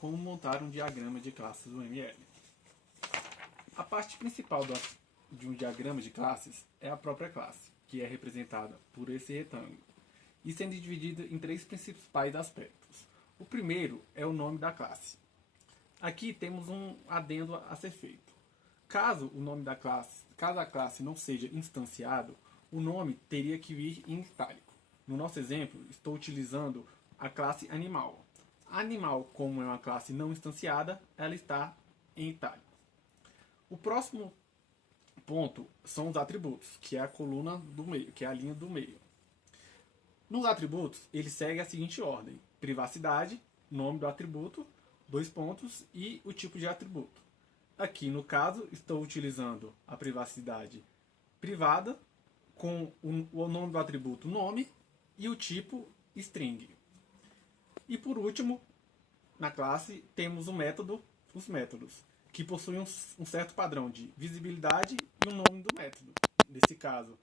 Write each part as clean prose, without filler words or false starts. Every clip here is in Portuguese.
como montar um diagrama de classes UML. A parte principal de um diagrama de classes é a própria classe, que é representada por esse retângulo, e sendo dividida em três principais aspectos. O primeiro é o nome da classe. Aqui temos um adendo a ser feito. Caso a classe não seja instanciado, o nome teria que vir em itálico. No nosso exemplo, estou utilizando a classe animal. Animal, como é uma classe não instanciada, ela está em itálico. O próximo ponto são os atributos, que é a coluna do meio, que é a linha do meio. Nos atributos, ele segue a seguinte ordem: privacidade, nome do atributo, 2 pontos e o tipo de atributo. Aqui, no caso, estou utilizando a privacidade privada com o nome do atributo nome e o tipo string. E por último, na classe, temos os métodos, que possuem um certo padrão de visibilidade e o nome do método. Nesse caso,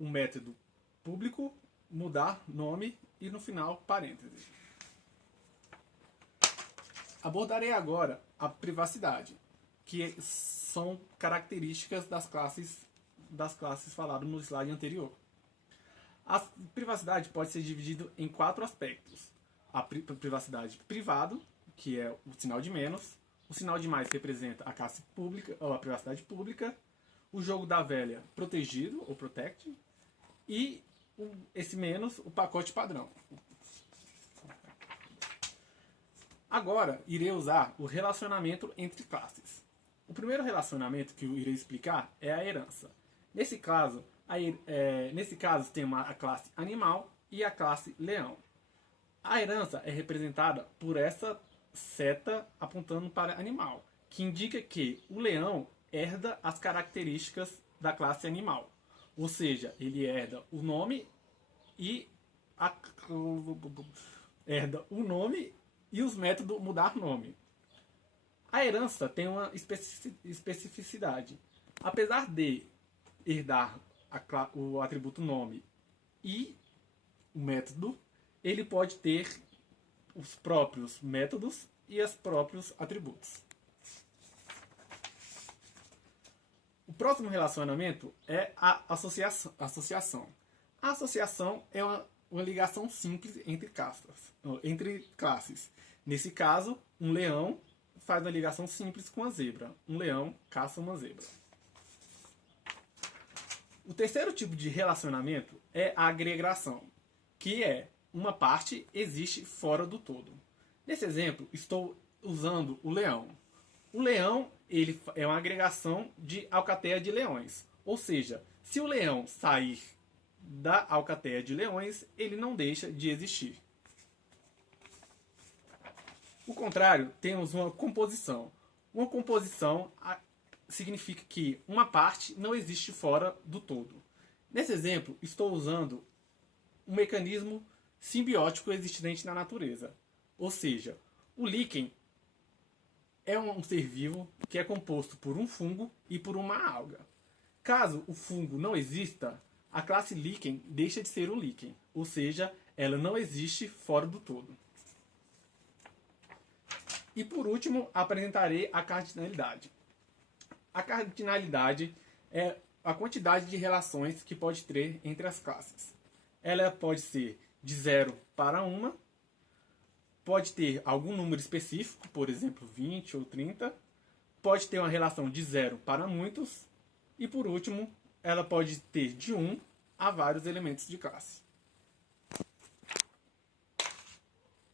um método público, mudar nome e no final parênteses. Abordarei agora a privacidade, que são características das classes faladas no slide anterior. A privacidade pode ser dividida em 4 aspectos. A privacidade privado, que é o sinal de menos. O sinal de mais representa a classe pública, ou a privacidade pública. O jogo da velha, protegido, ou protect. E esse menos, o pacote padrão. Agora, irei usar o relacionamento entre classes. O primeiro relacionamento que eu irei explicar é a herança. Nesse caso, tem a classe animal e a classe leão. A herança é representada por essa seta apontando para animal, que indica que o leão herda as características da classe animal. Ou seja, ele herda o nome e os métodos mudar nome. A herança tem uma especificidade. Apesar de herdar o atributo nome e o método, ele pode ter os próprios métodos e os próprios atributos. O próximo relacionamento é a associação. A associação é uma ligação simples entre classes. Nesse caso, um leão faz uma ligação simples com a zebra. Um leão caça uma zebra. O terceiro tipo de relacionamento é a agregação, que é uma parte existe fora do todo. Nesse exemplo, estou usando o leão. O leão ele é uma agregação de alcateia de leões. Ou seja, se o leão sair da alcateia de leões, ele não deixa de existir. O contrário, temos uma composição. Uma composição significa que uma parte não existe fora do todo. Nesse exemplo, estou usando um mecanismo simbiótico existente na natureza. Ou seja, o líquen é um ser vivo que é composto por um fungo e por uma alga. Caso o fungo não exista, a classe líquen deixa de ser um líquen, ou seja, ela não existe fora do todo. E por último, apresentarei a cardinalidade. A cardinalidade é a quantidade de relações que pode ter entre as classes. Ela pode ser de 0 para 1, pode ter algum número específico, por exemplo, 20 ou 30, pode ter uma relação de 0 para muitos, e por último, ela pode ter de 1 a vários elementos de classe.